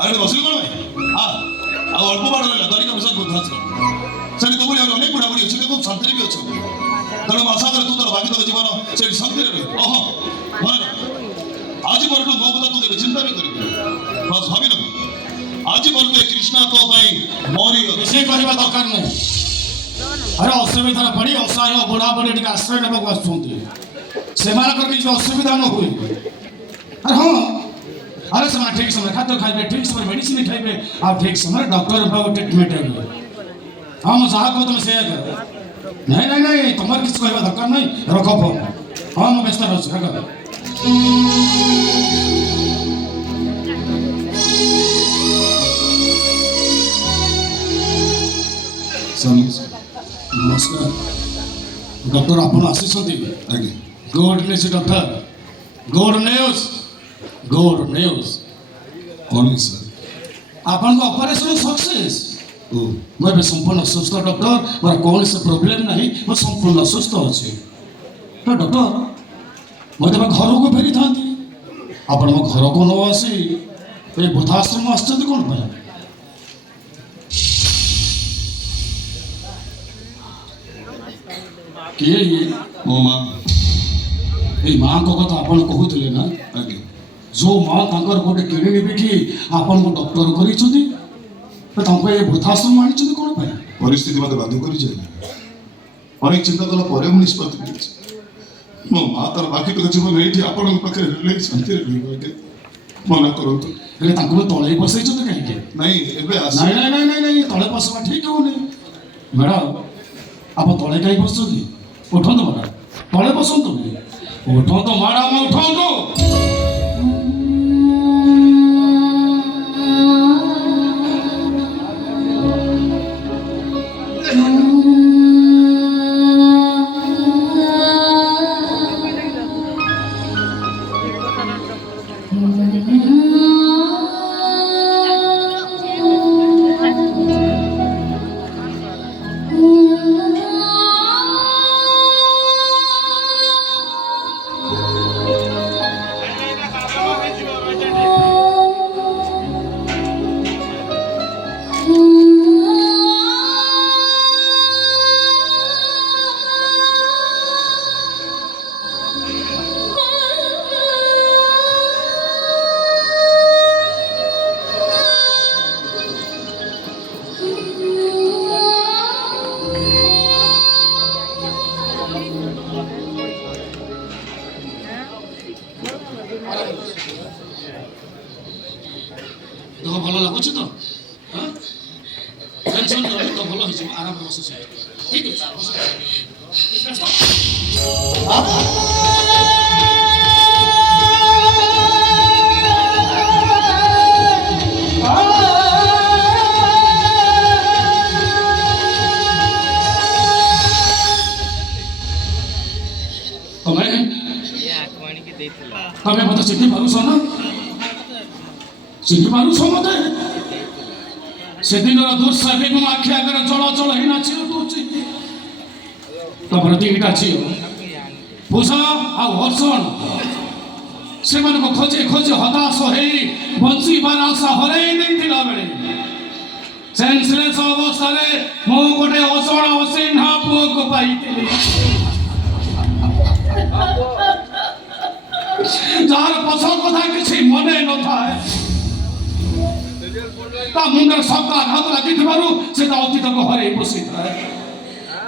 ଆରେ ବସିଲୁ କ'ଣ ଭାଇ? ହଁ ଆଉ ଅଳ୍ପ ବାଟ ରହିଲା ଦ୍ୱାରିକା ପ୍ରସାଦ ବୃଦ୍ଧାଶ୍ରମ। ସେଠି ତମରି ଆହୁରି ଅନେକ ବୁଢ଼ାବୁଢ଼ୀ ଅଛନ୍ତି, ଖୁବ୍ ଶାନ୍ତିରେ ବି ଅଛନ୍ତି। ତେଣୁ ମୁଁ ଆଶା କରେ ତୁ ତୋର ବାକିତକ ଜୀବନ ସେଠି ଶାନ୍ତିରେ ରହିବୁ। ଓହୋ ମନେ ରଖ, ଆଜି ପରଠୁ ମୋ କଥା ତୁ କେବେ ଚିନ୍ତା ବି କରିବୁ ବାସ୍ ଭାବି ନେବୁ। ଆଜି ପରଠୁ ଏ କୃଷ୍ଣା ତୋ ପାଇଁ ମରିଗଲେ। ବେଶୀ କହିବା ଦରକାର ନାହିଁ। ଆରେ ଅସୁବିଧାରେ ପଡ଼ି ଅସହାୟ ବୁଢ଼ାବୁଢ଼ୀ ଟିକେ ଆଶ୍ରୟ ନେବାକୁ ଆସୁଛନ୍ତି, ସେମାନଙ୍କର କିଛି ଅସୁବିଧା ନ ହୁଏ। ଆରେ ହଁ, ଆରେ ସେମାନେ ଠିକ୍ ସମୟରେ ଖାଦ୍ୟ ଖାଇବେ, ଠିକ୍ ସମୟରେ ମେଡ଼ିସିନ ଖାଇବେ, ଆଉ ଠିକ୍ ସମୟରେ ଡକ୍ଟର ପାଖକୁ ଟ୍ରିଟମେଣ୍ଟ ହେବେ। ହଁ ମୁଁ ଯାହା କହୁ ତୁମେ ସେଇଆ କର। ନାଇଁ ନାଇଁ ନାଇଁ, ତମର କିଛି କହିବା ଦରକାର ନାହିଁ, ରଖ ଫୋନ୍। ହଁ ମୁଁ ବ୍ୟସ୍ତ ରହୁଛି, ରଖ। ନମସ୍କାର ଡକ୍ଟର, ଆପଣ ଆସିଛନ୍ତି? ଆଜ୍ଞା good news doctor, good news, good news. କ'ଣ ହେଇଛି ସାର୍? ଆପଣଙ୍କ ଅପରେସନ୍ ସକ୍ସେସ୍। ଓ ମୁଁ ଏବେ ସମ୍ପୂର୍ଣ୍ଣ ସୁସ୍ଥ ଡକ୍ଟର, ମୋର କୌଣସି ପ୍ରୋବ୍ଲେମ୍ ନାହିଁ, ମୁଁ ସମ୍ପୂର୍ଣ୍ଣ ସୁସ୍ଥ ଅଛି। ଡକ୍ଟର ମୁଁ ତେବେ ଘରକୁ ଫେରିଥାନ୍ତି, ଆପଣ ମୋ ଘରକୁ ନ ଆସି ଏ ବୃଦ୍ଧାଶ୍ରମ ଆସିଛନ୍ତି କ'ଣ ପାଇଁ? କିଏ ଇଏ? ମୋ ମା। ଏଇ ମାଆଙ୍କ କଥା ଆପଣ କହୁଥିଲେ ନା? ଆଜ୍ଞା ଯେଉଁ ମା ତାଙ୍କର ଗୋଟେ କିଡ଼ନୀ ବିକି ଆପଣଙ୍କୁ ଡକ୍ଟର କରିଛନ୍ତି, ତାଙ୍କୁ ଏ ବୃଦ୍ଧାଶ୍ରମ ଆଣିଛନ୍ତି କ'ଣ ପାଇଁ? ପରିସ୍ଥିତି ମୋତେ ବାଧ୍ୟ କରିଛି। ଅନେକ ଚିନ୍ତା କଲା ପରେ ମୁଁ ନିଷ୍ପତ୍ତି ନେଇଛି। ମୋ ମା ତାର ବାକିତକ ଜୀବନ ଏଇଠି ଆପଣଙ୍କ ପାଖରେ ରହିଲେ ଶାନ୍ତିରେ ରହିବ। ଆଜ୍ଞା ମନା କରନ୍ତୁ। ହେଲେ ତାଙ୍କୁ ବି ତଳେ ବସେଇଛନ୍ତି କାହିଁକି? ନାଇଁ ଏବେ ନାଇଁ ନାଇଁ ନାଇଁ ନାଇଁ ନାଇଁ, ତଳେ ବସିବା ଠିକ୍ ହେଉନି। ମ୍ୟାଡ଼ାମ୍ ଆପଣ ତଳେ କାହିଁ ବସୁଛନ୍ତି? ଉଠନ୍ତୁ ମ୍ୟାଡ଼ାମ୍, ତଳେ ବସନ୍ତୁ। ଉଠନ୍ତୁ ମ୍ୟାଡ଼ାମ୍, ଉଠନ୍ତୁ। ଦେହ ଭଲ ଲାଗୁଛି ତ? ଟେନସନ୍ ନିଅନି, ତ ଭଲ ହେଇଯିବ। ଆରାମରେ ବସୁଛି, ଠିକ୍ ଅଛି। ତମେ ମତେ ଚିହ୍ନି ପାରୁଛ ନା? ଚିହ୍ନି ପାରୁଛ ମତେ? ସେଦିନର ଦୁଃସାହୀ ମୋ ଆଖି ଆଗରେ ଚଳ ଚଳ ହେଇ ନାଚି ଉଠୁଛି। ତମର ଦିଟା ଝିଅ ପୂଜା ଆଉ ଅର୍ଜୁନ, ସେମାନଙ୍କୁ ଖୋଜି ଖୋଜି ହତାଶ ହେଇ ବଞ୍ଚିବାର ଆଶା ହରେଇ ଦେଇଥିଲା ବେଳେ ସେନ୍ସଲେସ୍ ଅବସ୍ଥାରେ ମୁଁ ଗୋଟେ ଅଜଣା ଅଚିହ୍ନା ପୁଅକୁ ପାଇଥିଲି, ଯାହାର ପଛ କଥା କିଛି ମନେ ନଥାଏ। ତା ମୁଣ୍ଡରେ ସକା ଘାତ ଲାଗିଥିବାରୁ ସେ ତା ଅତୀତକୁ ହରେଇ ବସିଥାଏ।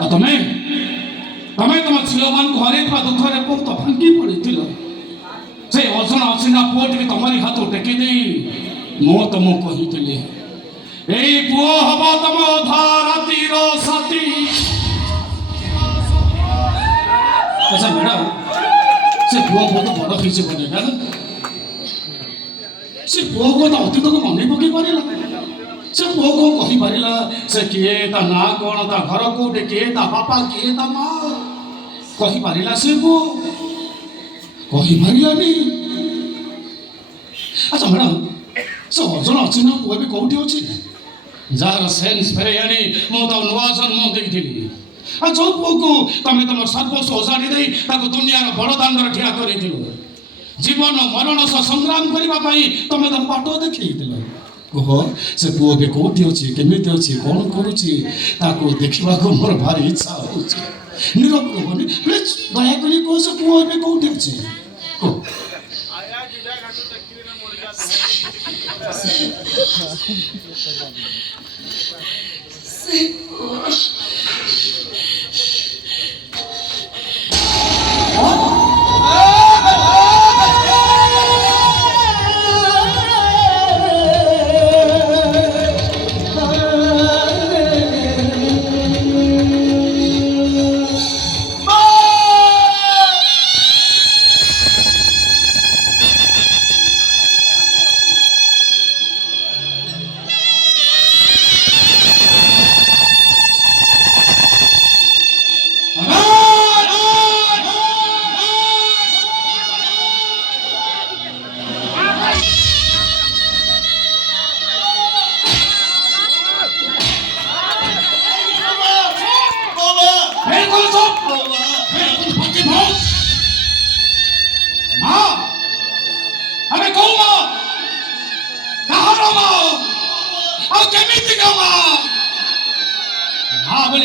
ଆଉ ତମେ ତମ ଝିଅମାନଙ୍କୁ ହରେଇଥିବା ଦୁଃଖରେ ବହୁତ ଭାଙ୍ଗି ପଡ଼ିଥିଲ। ସେ ଅଜଣା ଅଚିହ୍ନା ପୁଅଟିକି ତମରି ହାତ ଟେକି ଦେଇ ମୁଁ ତମକୁ କହିଥିଲି, ଏଇ ପୁଅ ହବ ତମ ଅଧା ରାତିର ସାଥୀ। ଆଚ୍ଛା ମ୍ୟାଡ଼ାମ୍, ସେ ପୁଅ ବହୁତ ବଡ଼ ହେଇଛି ବୋଧେ ନା? ସେ ପୁଅକୁ ତା ଅତୀତକୁ ମନେ ପକେଇ ପାରିଲା? ସେ ପୁଅ କ'ଣ କହିପାରିଲା? ସେ କିଏ, ତା ନାଁ କ'ଣ, ତା ଘର କୋଉଠି, କିଏ ତା ବାପା, କିଏ ତା ମା? କହିପାରିଲା ସେ ପୁଅ? କହିପାରିଲାନି। ଆଚ୍ଛା ମ୍ୟାଡ଼ାମ୍, ସେ ଅଜଣା ଅଚିହ୍ନା ପୁଅ ବି କୋଉଠି ଅଛି? ଯାହାର ସେନ୍ସ ଫେରେଇ ଆଣି ମୁଁ ତାକୁ ନୂଆ ଜନ୍ମ ଦେଇଥିଲି। ଆଉ ଯେଉଁ ପୁଅକୁ ତମେ ତମ ସର୍ବସ୍ୱ ଓଜାଡ଼ି ଦେଇ ତାକୁ ଦୁନିଆର ବଡ଼ ଦାଣ୍ଡରେ ଠିଆ କରିଥିଲ, ଜୀବନ ମରଣ ସହ ସଂଗ୍ରାମ କରିବା ପାଇଁ ତମେ ତାକୁ ବାଟ ଦେଖେଇଥିଲ। କୁହ ସେ ପୁଅ ଏବେ କୋଉଠି ଅଛି କେମିତି ଅଛି କ'ଣ କରୁଛି ତାକୁ ଦେଖିବାକୁ ମୋର ଭାରି ଇଚ୍ଛା ହେଉଛି ନିରବ ରୁହନି ପ୍ଲିଜ୍ ଦୟାକରି କୁହ ସେ ପୁଅ ଏବେ କୋଉଠି ଅଛି କୁହ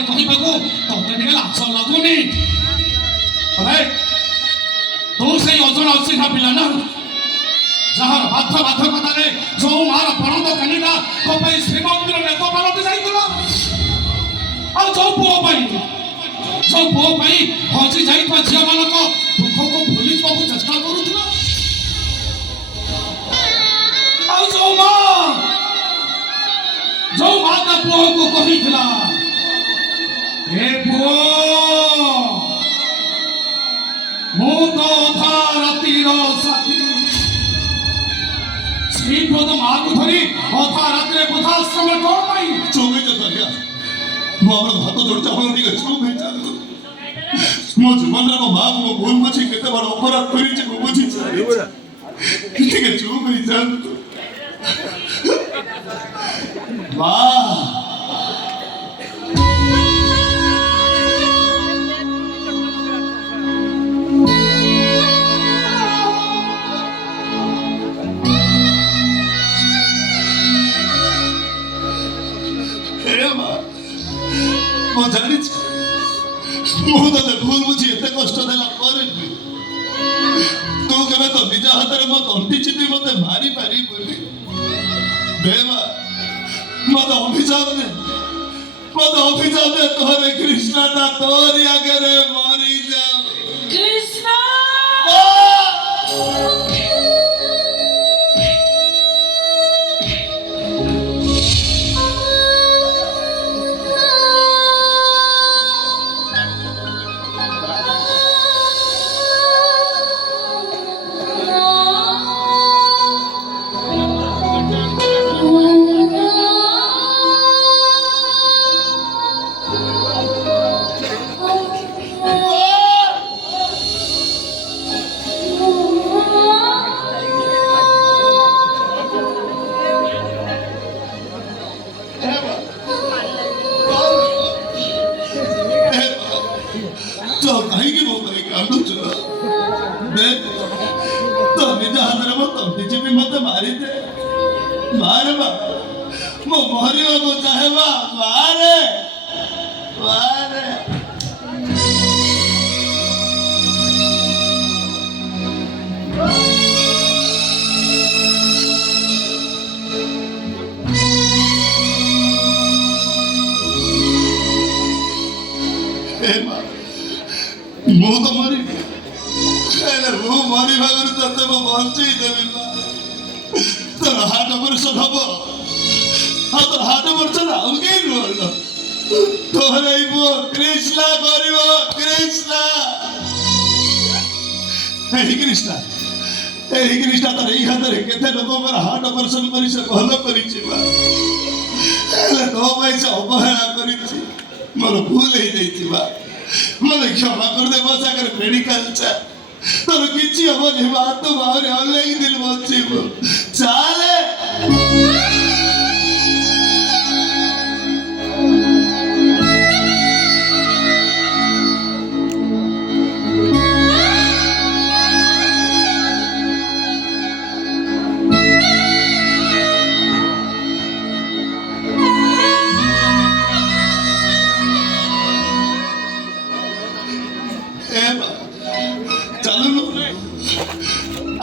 କହିବାକୁ ତତେ ଟିକେ ଲାଜ ଲାଗୁନି ତୁ ସେଇ ଅଜଣା ଅଚିହ୍ନା ପିଲା ନା ଯାହାର ବାଧ୍ୟକତାରେ ଯୋଉ ମାର ପଣତ କାନିଟା ତୋ ପାଇଁ ଶ୍ରୀମନ୍ଦିର ନେତ ପାଲଟି ଯାଇଥିଲା ଆଉ ଯୋଉ ପୁଅ ପାଇଁ ହଜି ଯାଇଥିବା ଝିଅମାନଙ୍କ ଦୁଃଖକୁ ଭୁଲି ଯିବାକୁ ଚେଷ୍ଟା କରୁଥିଲା ଆଉ ଯୋଉ ମା ତା ପୁଅକୁ କହିଥିଲା ଏ ପୁଅ ମୁଁ ତ ଅଧା ରାତିର ସାଥୀ ଶ୍ରୀପଦ ମାକୁ ଧରି ଅଧା ରାତିରେ ବୃଦ୍ଧାଶ୍ରମରେ କ'ଣ ପାଇଁ ଚୁପ୍ ହେଇଯାଅ ଦରିଆ ମୁଁ ଆମର ହାତ ଯୋଡୁଛି ଆପଣ ଟିକେ ଚୁପ୍ ହେଇଯାଆନ୍ତୁ ମୋ ଜୀବନରେ ମୋ ମାକୁ ମୋ ଭୁଲ ବୁଝି କେତେ ବଡ଼ ଅପରାଧ କରିଛି ମୁଁ ବୁଝିଛି ଟିକେ ଚୁପ୍ ହେଇଯାଆନ୍ତୁ ମା ମୁଁ ଜାଣିଛି ମୁଁ ତତେ ଭୁଲ ବୁଝି ଏତେ କଷ୍ଟ ଦେଲା ପରେ ତୁ କେବେ ତ ନିଜ ହାତରେ ମୋ ତଣ୍ଟି ଚିପି ମତେ ମାରି ପାରିବୁନି ଦେବା ମତେ ଅଭିଶାପ ଦେ ତୋରେ କୃଷ୍ଣଟା ତୋରି ଆଗରେ ମରିଯାଉ କୃଷ୍ଣ କାହିଁକି ମୋ ପାଇଁ କାନ୍ଦୁଛୁ ଦେ ତ ନିଜ ହାତରେ ମୋ ତଣ୍ଟି ଚିପି ମତେ ମାରିଦେ ମାରେ ମା ମୁଁ ମରିବାକୁ ଚାହେଁ ମାରେ ମୁଁ ତ ମରିବି ମୁଁ ମରିବା କରି ତତେ ମୁଁ ବଞ୍ଚେଇ ଦେବି ତୋର ହାର୍ଟ ଅପରେସନ ହବ ଆଉ ତୋର ହାର୍ଟ ଅପରେସନ ଆଉ କେହି ନୁହଁ ତୋର ଏଇ ପୁଅ କୃଷ୍ଣା କରିବ କୃଷ୍ଣା ତାର ଏଇ ହାତରେ କେତେ ଲୋକଙ୍କର ହାର୍ଟ ଅପରେସନ କରି ସେ ଭଲ କରିଛି ହେଲେ ତୋ ପାଇଁ ସେ ଅବହେଳା କରିଛି ମୋର ଭୁଲ ହେଇଯାଇଛି ମତେ କ୍ଷମା କରିଦେ ମୋ ସାଙ୍ଗରେ ମେଡିକାଲ ଚା ତୋର କିଛି ହବନି ତୁ ଆହୁରି ଅନେକ ଦିନ ବଞ୍ଚିବୁ ଚାଲେ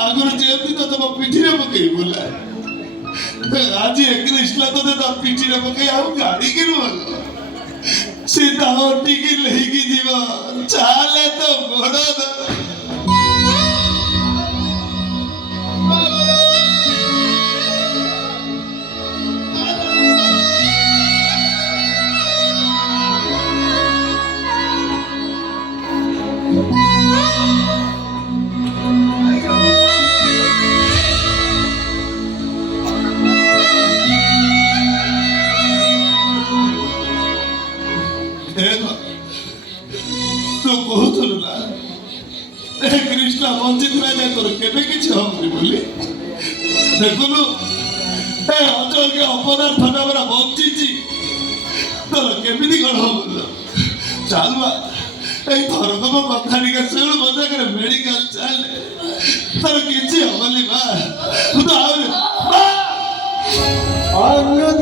ଆଗରୁ ଯେମିତି ତ ତମ ପିଠିରେ ପକେଇ ବୋଲା ଆଜି କୃଷ୍ଣ ତତେ ତା ପିଠିରେ ପକେଇ ଆଉ ଗାଡ଼ିକିରୁ ସେ ତା ଅଟିକି ନେଇକି ଯିବ ଚାଲେ ତ ବଡ଼ ତୁ କହୁଥିଲୁ ନା କୃଷ୍ଣ ବଞ୍ଚିଥିଲା ଯେ ତୋର କେବେ କିଛି ହବନି ବୋଲି ଦେଖୁନୁ ଏ ଅଯୋଗ୍ୟ ଅପଦାର୍ଥ ପରା ବଞ୍ଚିଛି ତୋର କେମିତି କଣ ହବ ଚାଲ ବା ଏଇ ଥରକ ମୋ କଥା ଟିକେ ଶୁଣୁ ମୋ ଜାଗାରେ ମେଡିକାଲ ଚାଲେ ତୋର କିଛି ହବନି ବା ତୁ ତ ଆହୁରି